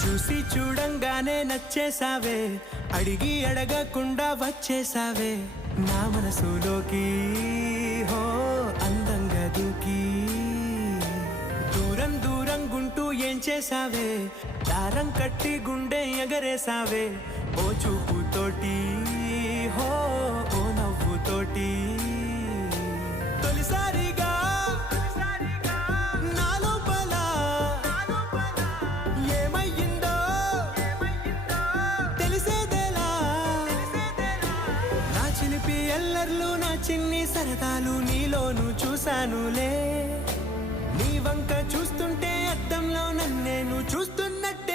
చూసి చూడంగానే నచ్చేసావే, అడిగి అడగకుండా వచ్చేసావే నా మనసులోకి. హో అందంగా దూకి దూరం దూరం గుంటూ ఏం చేసావే, దారం కట్టి గుండె ఎగరేసావే ఓ చూపుతోటి. హో ఓ నవ్వుతోటి తొలిసారిగా నా లోపల ఏమయ్యిందో తెలిసేదేలా. నా చిలిపి ఎల్లర్లు నా చిన్ని సరదాలు నీలోను చూశానులే. నీ వంక చూస్తుంటే అద్దంలో నన్నేను చూస్తున్నట్టు